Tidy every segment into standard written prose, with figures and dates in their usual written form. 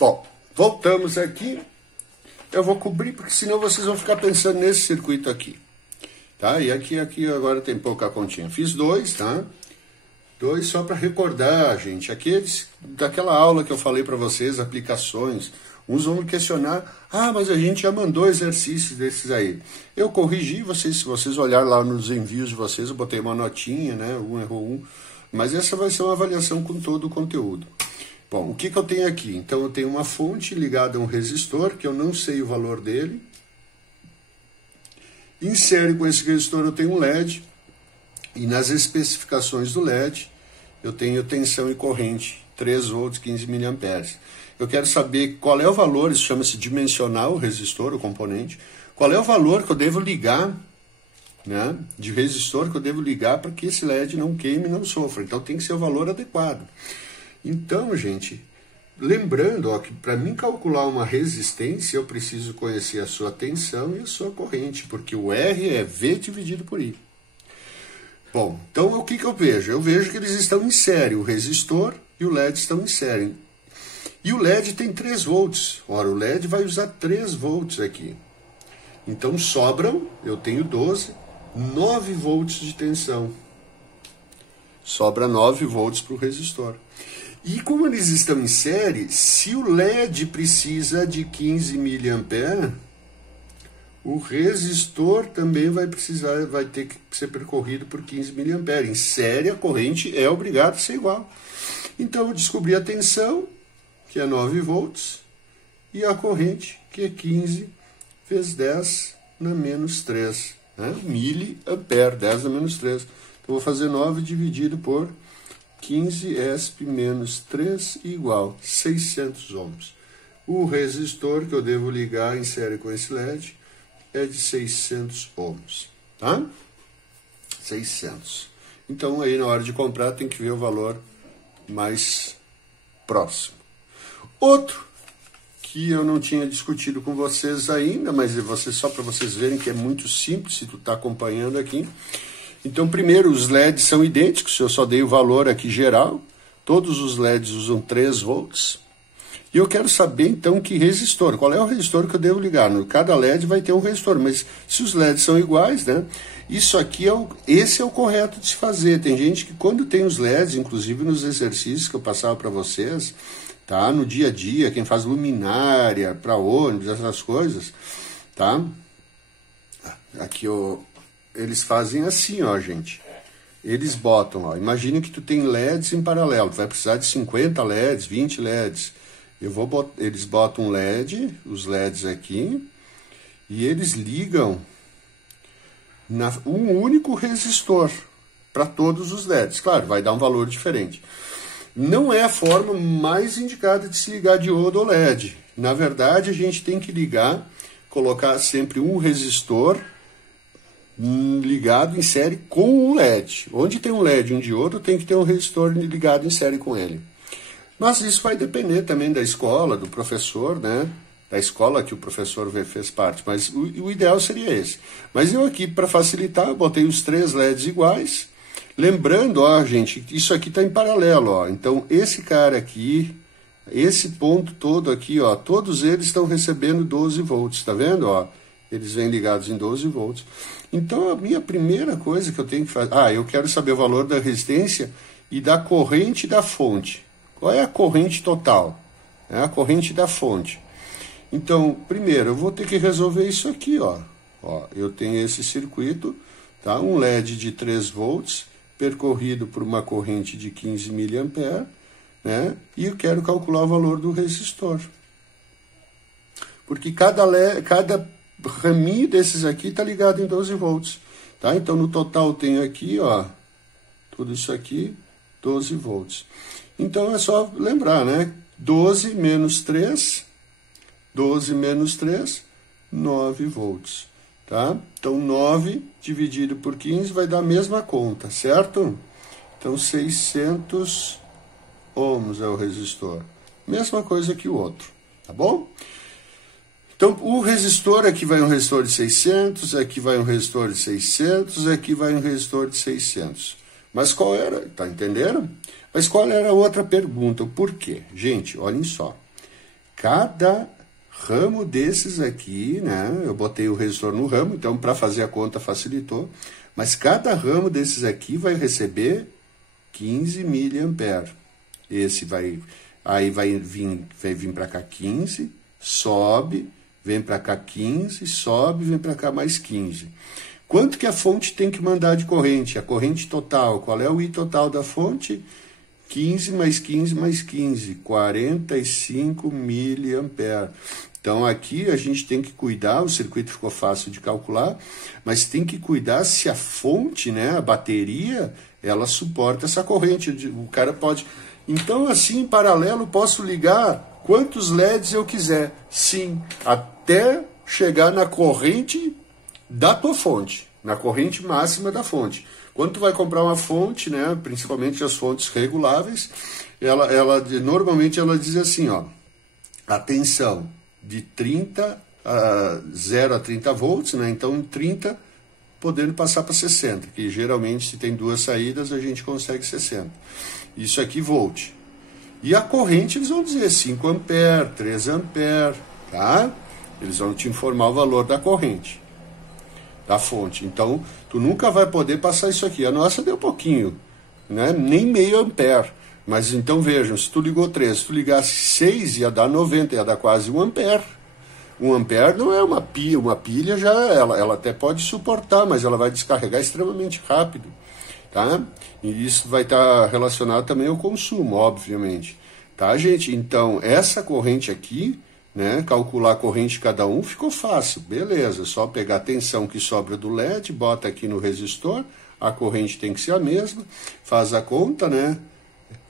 Bom, voltamos aqui. Eu vou cobrir, porque senão vocês vão ficar pensando nesse circuito aqui. Tá? E aqui agora tem pouca continha. Fiz dois, tá? Dois só para recordar, gente. Aqueles daquela aula que eu falei para vocês, aplicações. Uns vão me questionar, mas a gente já mandou exercícios desses aí. Eu corrigi vocês, se vocês olharem lá nos envios de vocês, eu botei uma notinha, né? Um errou um. Mas essa vai ser uma avaliação com todo o conteúdo. Bom, o que eu tenho aqui? Então, eu tenho uma fonte ligada a um resistor, que eu não sei o valor dele. Em série com esse resistor, eu tenho um LED. E nas especificações do LED, eu tenho tensão e corrente, 3 volts, 15 mA. Eu quero saber qual é o valor, isso chama-se dimensional, o resistor, o componente. Qual é o valor que eu devo ligar, né, de resistor que eu devo ligar para que esse LED não queime e não sofra. Então, tem que ser o valor adequado. Então, gente, lembrando que para mim calcular uma resistência, eu preciso conhecer a sua tensão e a sua corrente, porque o R é V dividido por I. Bom, então o que eu vejo? Eu vejo que eles estão em série, o resistor e o LED estão em série. E o LED tem 3 volts. Ora, o LED vai usar 3 volts aqui. Então sobram, eu tenho 12, 9 volts de tensão. Sobra 9 volts para o resistor. E como eles estão em série, se o LED precisa de 15 mA, o resistor também vai ter que ser percorrido por 15 mA. Em série, a corrente é obrigada a ser igual. Então, eu descobri a tensão, que é 9 volts, e a corrente, que é 15 vezes 10 na menos 3. Né? Miliampere, 10 na menos 3. Então, eu vou fazer 9 dividido por 15 ESP menos 3 igual 600 ohms. O resistor que eu devo ligar em série com esse LED é de 600 ohms, tá? 600. Então, aí na hora de comprar tem que ver o valor mais próximo. Outro que eu não tinha discutido com vocês ainda, mas só para vocês verem que é muito simples se tu está acompanhando aqui. Então, primeiro, os LEDs são idênticos, eu só dei o valor aqui geral. Todos os LEDs usam 3 volts. E eu quero saber, então, que resistor. Qual é o resistor que eu devo ligar? Cada LED vai ter um resistor, mas se os LEDs são iguais, né? Isso aqui esse é o correto de se fazer. Tem gente que quando tem os LEDs, inclusive nos exercícios que eu passava para vocês, tá? No dia a dia, quem faz luminária para ônibus, essas coisas, tá? Aqui eles fazem assim, ó, gente. Eles botam, ó, imagina que tu tem LEDs em paralelo, tu vai precisar de 50 LEDs, 20 LEDs. Eles botam um LED, os LEDs aqui, e eles ligam um único resistor para todos os LEDs. Claro, vai dar um valor diferente. Não é a forma mais indicada de se ligar diodo ou LED. Na verdade, a gente tem que colocar sempre um resistor ligado em série com um LED. Onde tem um LED e um diodo, tem que ter um resistor ligado em série com ele. Mas isso vai depender também da escola, do professor, né? Da escola que o professor fez parte. Mas o ideal seria esse. Mas eu aqui, para facilitar, botei os 3 LEDs iguais. Lembrando, ó, gente, isso aqui está em paralelo, ó. Então, esse cara aqui, esse ponto todo aqui, ó, todos eles estão recebendo 12 volts, tá vendo, ó? Eles vêm ligados em 12 volts. Então, a minha primeira coisa que eu tenho que fazer... eu quero saber o valor da resistência e da corrente da fonte. Qual é a corrente total? É a corrente da fonte. Então, primeiro, eu vou ter que resolver isso aqui, ó. Eu tenho esse circuito, tá? Um LED de 3 volts, percorrido por uma corrente de 15 mA, né? E eu quero calcular o valor do resistor. Porque cada raminho desses aqui está ligado em 12 volts, tá? Então, no total, eu tenho aqui, ó, tudo isso aqui, 12 volts. Então, é só lembrar, né? 12 menos 3, 9 volts, tá? Então, 9 dividido por 15 vai dar a mesma conta, certo? Então, 600 ohms é o resistor. Mesma coisa que o outro, tá bom? Então, o resistor, aqui vai um resistor de 600, aqui vai um resistor de 600, aqui vai um resistor de 600. Mas qual era? Tá entendendo? Mas qual era a outra pergunta? O porquê? Gente, olhem só. cada ramo desses aqui, né? Eu botei o resistor no ramo, então para fazer a conta facilitou. Mas cada ramo desses aqui vai receber 15 mA. Esse aí vai vir para cá 15, sobe, vem para cá 15, sobe, vem para cá mais 15. Quanto que a fonte tem que mandar de corrente? A corrente total, qual é o I total da fonte? 15 mais 15 mais 15, 45 mA. Então aqui a gente tem que cuidar, o circuito ficou fácil de calcular, mas tem que cuidar se a fonte, né, a bateria, ela suporta essa corrente. O cara pode... Então assim, em paralelo, posso ligar quantos LEDs eu quiser. Sim, até chegar na corrente da tua fonte, na corrente máxima da fonte. Quando tu vai comprar uma fonte, né, principalmente as fontes reguláveis, normalmente ela diz assim, ó, atenção, de 0 a 30 volts, né, então 30 podendo passar para 60, que geralmente se tem duas saídas a gente consegue 60. Isso aqui volt. E a corrente eles vão dizer 5 ampere, 3 ampere, tá? Eles vão te informar o valor da corrente, da fonte. Então, tu nunca vai poder passar isso aqui. A nossa deu pouquinho, né? Nem meio ampere. Mas então vejam, se tu ligou 3, se tu ligasse 6, ia dar 90, ia dar quase 1 ampere. 1 ampere não é uma pilha já, ela até pode suportar, mas ela vai descarregar extremamente rápido, tá? E isso vai estar relacionado também ao consumo, obviamente, tá, gente? Então, essa corrente aqui, né, calcular a corrente de cada um ficou fácil, beleza, só pegar a tensão que sobra do LED, bota aqui no resistor, a corrente tem que ser a mesma, faz a conta, né,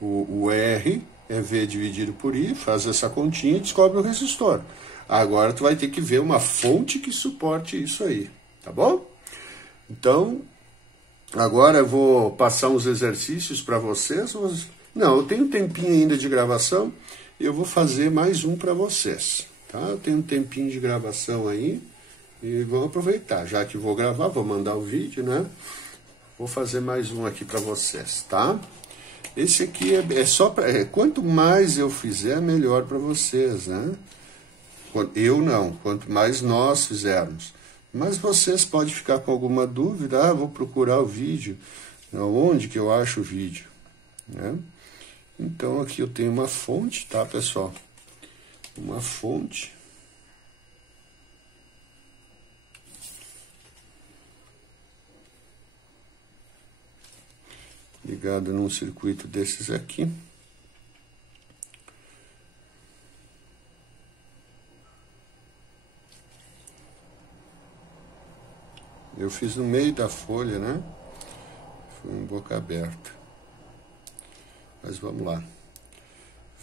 o R é V dividido por I, faz essa continha e descobre o resistor. Agora tu vai ter que ver uma fonte que suporte isso aí, tá bom? Então, agora eu vou passar uns exercícios para vocês. Não, eu tenho um tempinho ainda de gravação, eu vou fazer mais um para vocês, tá? Eu tenho um tempinho de gravação aí e vamos aproveitar, já que vou gravar, vou mandar o vídeo, né? Vou fazer mais um aqui para vocês, tá? Esse aqui é só para... quanto mais eu fizer, melhor para vocês, né? Eu não, quanto mais nós fizermos. Mas vocês podem ficar com alguma dúvida, vou procurar o vídeo, onde que eu acho o vídeo, né? Então aqui eu tenho uma fonte, tá, pessoal? Uma fonte. Ligada num circuito desses aqui. Eu fiz no meio da folha, né? Foi em boca aberta. Mas vamos lá.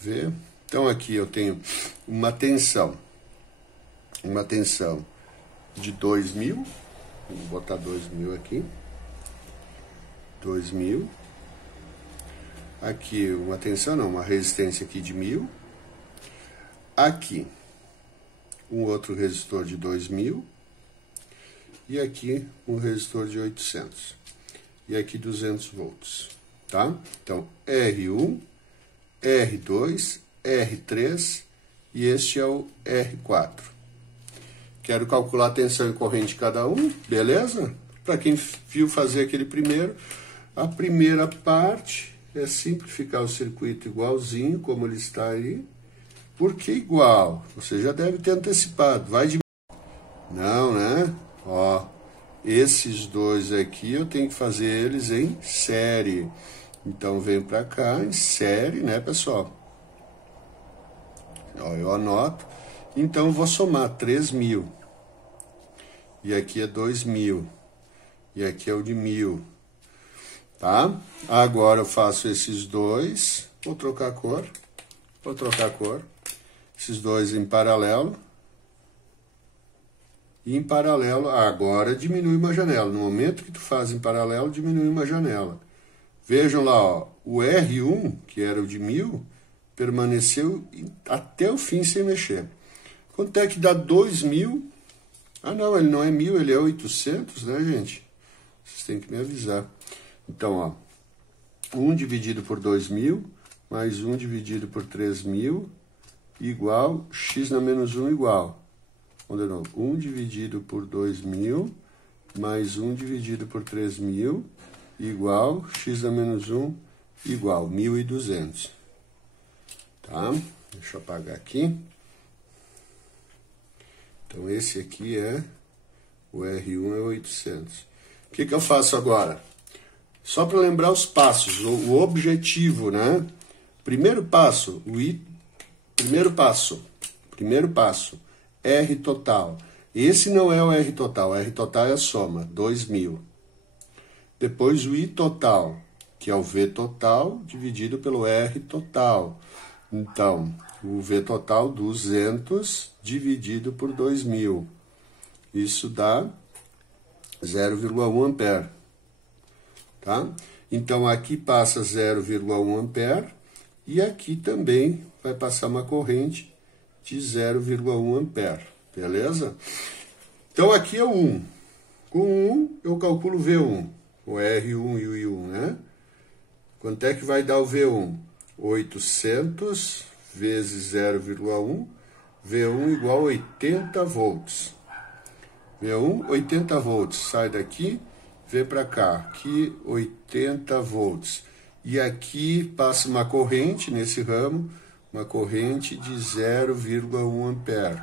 Ver. Então aqui eu tenho uma tensão. Uma tensão de 2000. Vou botar 2000 aqui. 2000. Aqui uma tensão, não, uma resistência aqui de 1000. Aqui um outro resistor de 2000. E aqui um resistor de 800. E aqui 200 volts, tá? Então, R1, R2, R3 e este é o R4. Quero calcular a tensão e corrente de cada um, beleza? Para quem viu fazer aquele primeiro, a primeira parte é simplificar o circuito igualzinho, como ele está aí. Por que igual? Você já deve ter antecipado. Vai de... Não, né? Ó, esses dois aqui eu tenho que fazer eles em série. Então, vem para cá em série, né, pessoal? Ó, eu anoto. Então, eu vou somar 3.000. E aqui é 2.000. E aqui é o de 1.000. Tá? Agora eu faço esses dois. Vou trocar a cor. Vou trocar a cor. Esses dois em paralelo. E em paralelo, agora diminui uma janela. No momento que tu faz em paralelo, diminui uma janela. Vejam lá, ó, o R1, que era o de 1000, permaneceu até o fim sem mexer. Quanto é que dá 2000? Ah, não, ele não é 1000, ele é 800, né, gente? Vocês têm que me avisar. Então, ó, 1 dividido por 2000, mais 1 dividido por 3000, igual x na menos 1 igual. Vamos de novo. 1 dividido por 2.000 mais 1 dividido por 3.000 igual x na menos 1 igual 1.200. Tá? Deixa eu apagar aqui. Então, esse aqui é o R1 é 800. O que eu faço agora? Só para lembrar os passos, o objetivo, né? Primeiro passo, primeiro passo, R total. Esse não é o R total é a soma, 2.000. Depois o I total, que é o V total dividido pelo R total. Então, o V total, 200 dividido por 2.000. Isso dá 0,1 ampere. Tá? Então, aqui passa 0,1 ampere e aqui também vai passar uma corrente de 0,1 ampere. Beleza? Então, aqui é o 1. Com 1, eu calculo o V1, o R1 e o I1, né? Quanto é que vai dar o V1? 800 vezes 0,1, V1 igual a 80 volts. V1, 80 volts. Sai daqui, vê para cá. Aqui, 80 volts. E aqui passa uma corrente nesse ramo, uma corrente de 0,1 ampere.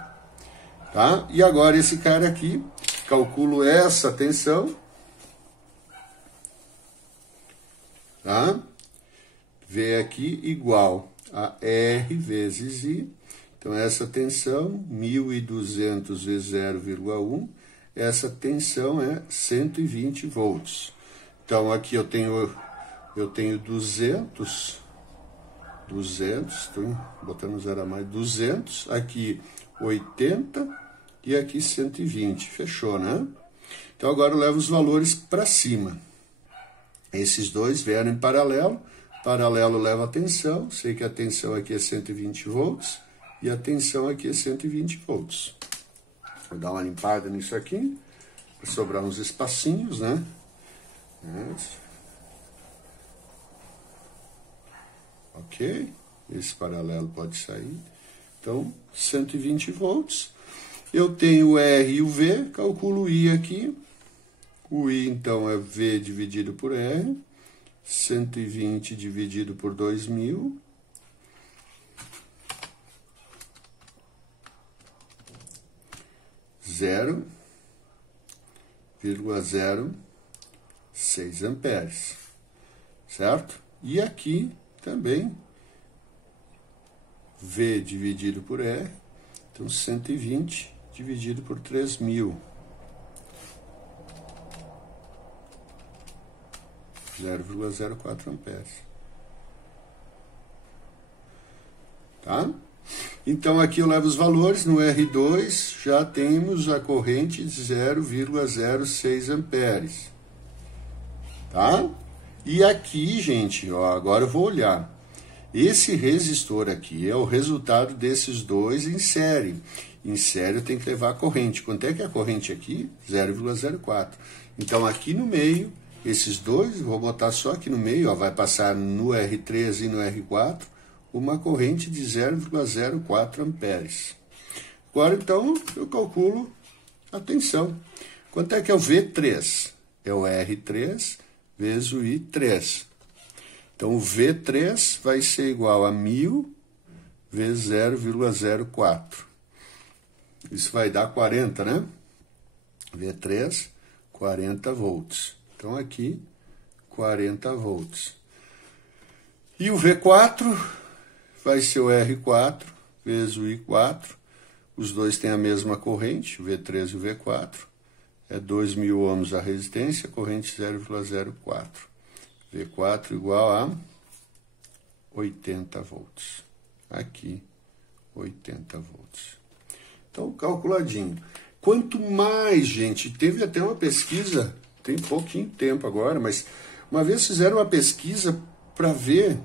Tá? E agora esse cara aqui, calculo essa tensão. Tá? V aqui igual a R vezes I. Então, essa tensão, 1.200 vezes 0,1, essa tensão é 120 volts. Então, aqui eu tenho 200, estou botando zero a mais, 200, aqui 80 e aqui 120. Fechou, né? Então, agora eu levo os valores para cima. Esses dois vieram em paralelo. Paralelo leva a tensão. Sei que a tensão aqui é 120 volts. E a tensão aqui é 120 volts. Vou dar uma limpada nisso aqui. Para sobrar uns espacinhos, né? Ok. Esse paralelo pode sair. Então, 120 volts. Eu tenho o R e o V. Calculo o I aqui. O I, então, é V dividido por R. 120 dividido por 2.000. Zero 0,06 amperes. Certo? E aqui também V dividido por R. Então, 120 dividido por 3.000. 0,04 amperes. Tá? Então, aqui eu levo os valores. No R2, já temos a corrente de 0,06 amperes. Tá? E aqui, gente, ó, agora eu vou olhar. Esse resistor aqui é o resultado desses dois em série. Em série eu tenho que levar a corrente. Quanto é que é a corrente aqui? 0,04. Então, aqui no meio, esses dois, vou botar só aqui no meio, ó, vai passar no R3 e no R4, uma corrente de 0,04 amperes. Agora, então, eu calculo a tensão. Quanto é que é o V3? É o R3 vezes o I3. Então, o V3 vai ser igual a 1.000 vezes 0,04. Isso vai dar 40, né? V3, 40 volts. Então, aqui, 40 volts. E o V4 vai ser o R4 vezes o I4. Os dois têm a mesma corrente, o V3 e o V4. É 2.000 ohms a resistência, corrente 0,04. V4 igual a 80 volts. Aqui, 80 volts. Então, calculadinho. Quanto mais, gente, teve até uma pesquisa, tem pouquinho tempo agora, mas uma vez fizeram uma pesquisa para ver,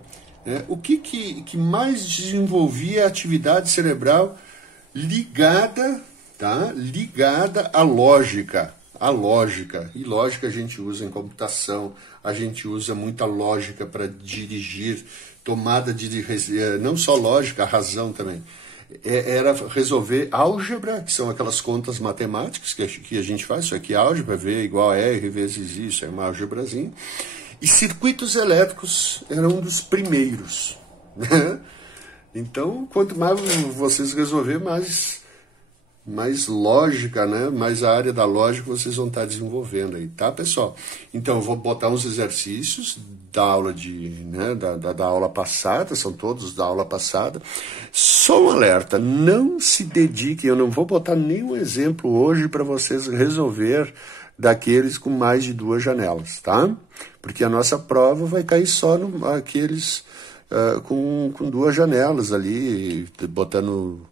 né, o que mais desenvolvia a atividade cerebral ligada, tá? Ligada à lógica. A lógica. E lógica a gente usa em computação, a gente usa muita lógica para dirigir, tomada de... Não só lógica, a razão também. era resolver álgebra, que são aquelas contas matemáticas que a gente faz. Isso aqui é álgebra, V igual a R vezes isso, é uma álgebrazinha. E circuitos elétricos eram um dos primeiros. Né? Então, quanto mais vocês resolver, mais lógica, né? Mais a área da lógica vocês vão estar desenvolvendo aí, tá, pessoal? Então, eu vou botar uns exercícios da aula da aula passada, são todos da aula passada. Só um alerta, não se dediquem, eu não vou botar nenhum exemplo hoje para vocês resolver daqueles com mais de 2 janelas, tá? Porque a nossa prova vai cair só aqueles com 2 janelas ali, botando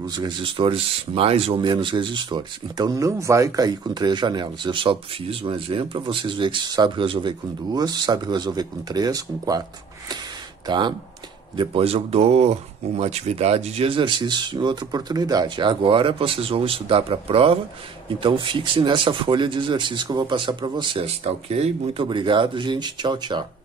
os resistores mais ou menos resistores. Então não vai cair com 3 janelas. Eu só fiz um exemplo para vocês verem que sabe resolver com 2, sabe resolver com 3, com 4. Tá? Depois eu dou uma atividade de exercício em outra oportunidade. Agora vocês vão estudar para a prova, então fixe nessa folha de exercício que eu vou passar para vocês. Tá ok? Muito obrigado, gente. Tchau, tchau.